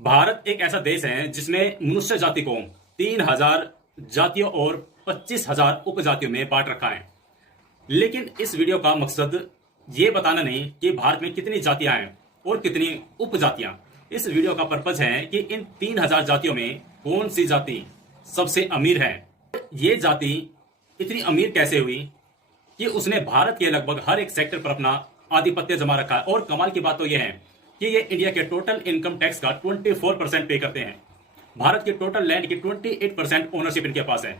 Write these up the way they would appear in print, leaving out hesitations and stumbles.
भारत एक ऐसा देश है जिसने मनुष्य जाति को 3000 जातियों और 25,000 उपजातियों में बांट रखा है। लेकिन इस वीडियो का मकसद ये बताना नहीं कि भारत में कितनी जातियां हैं और कितनी उपजातियां। इस वीडियो का पर्पज है कि इन 3000 जातियों में कौन सी जाति सबसे अमीर है। ये जाति इतनी अमीर कैसे हुई कि उसने भारत के लगभग हर एक सेक्टर पर अपना आधिपत्य जमा रखा है। और कमाल की बात तो यह है कि ये इंडिया के टोटल इनकम टैक्स का 24% पे करते हैं। भारत के टोटल लैंड की 28% ओनरशिप इनके पास है।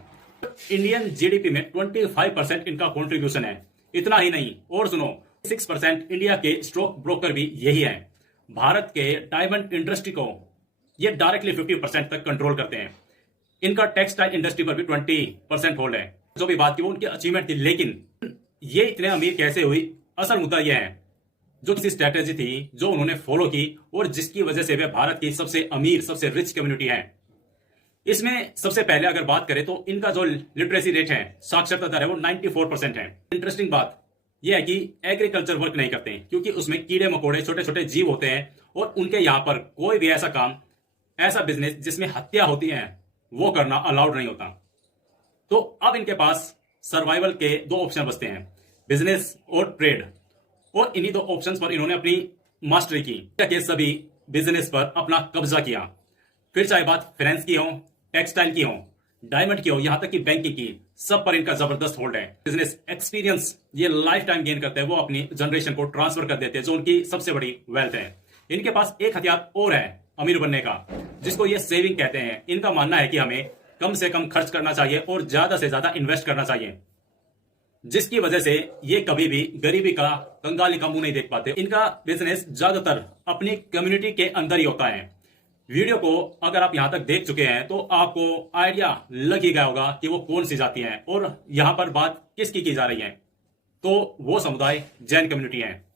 इंडियन जीडीपी में 25% इनका कंट्रीब्यूशन है। इतना ही नहीं, और सुनो, 6% इंडिया के स्टॉक ब्रोकर भी यही है। भारत के डायमंड इंडस्ट्री को ये डायरेक्टली 50% तक कंट्रोल करते हैं। इनका टेक्सटाइल इंडस्ट्री पर भी 20% होल्ड है। जो भी बात की वो उनकी अचीवमेंट थी, लेकिन ये इतने अमीर कैसे हुई, असल मुद्दा यह है जो किसी स्ट्रेटेजी थी जो उन्होंने फॉलो की और जिसकी वजह से वे भारत की सबसे अमीर, सबसे रिच कम्युनिटी है। इसमें सबसे पहले अगर बात करें तो इनका जो लिटरेसी रेट है, साक्षरता दर है, वो 94% है। इंटरेस्टिंग बात यह है कि एग्रीकल्चर वर्क नहीं करते क्योंकि उसमें कीड़े मकोड़े, छोटे छोटे जीव होते हैं और उनके यहाँ पर कोई भी ऐसा काम, ऐसा बिजनेस जिसमें हत्या होती है, वो करना अलाउड नहीं होता। तो अब इनके पास सर्वाइवल के दो ऑप्शन बचते हैं, बिजनेस और ट्रेड। और इन्हीं दो ऑप्शंस पर इन्होंने अपनी मास्टरी की के सभी बिजनेस पर अपना कब्जा किया। फिर चाहे बात फाइनेंस की हो, टेक्सटाइल की हो, डायमंड की हो, यहां तक कि बैंकिंग की, सब पर इनका जबरदस्त होल्ड है। बिजनेस एक्सपीरियंस ये लाइफ टाइम गेन करते हैं, वो अपनी जनरेशन को ट्रांसफर कर देते हैं, जो उनकी सबसे बड़ी वेल्थ है। इनके पास एक हथियार और है अमीर बनने का, जिसको ये सेविंग कहते हैं। इनका मानना है कि हमें कम से कम खर्च करना चाहिए और ज्यादा से ज्यादा इन्वेस्ट करना चाहिए, जिसकी वजह से ये कभी भी गरीबी का, कंगाली का मुंह नहीं देख पाते। इनका बिजनेस ज्यादातर अपनी कम्युनिटी के अंदर ही होता है। वीडियो को अगर आप यहां तक देख चुके हैं तो आपको आइडिया लग ही गया होगा कि वो कौन सी जाति है और यहां पर बात किसकी की जा रही है। तो वो समुदाय जैन कम्युनिटी है।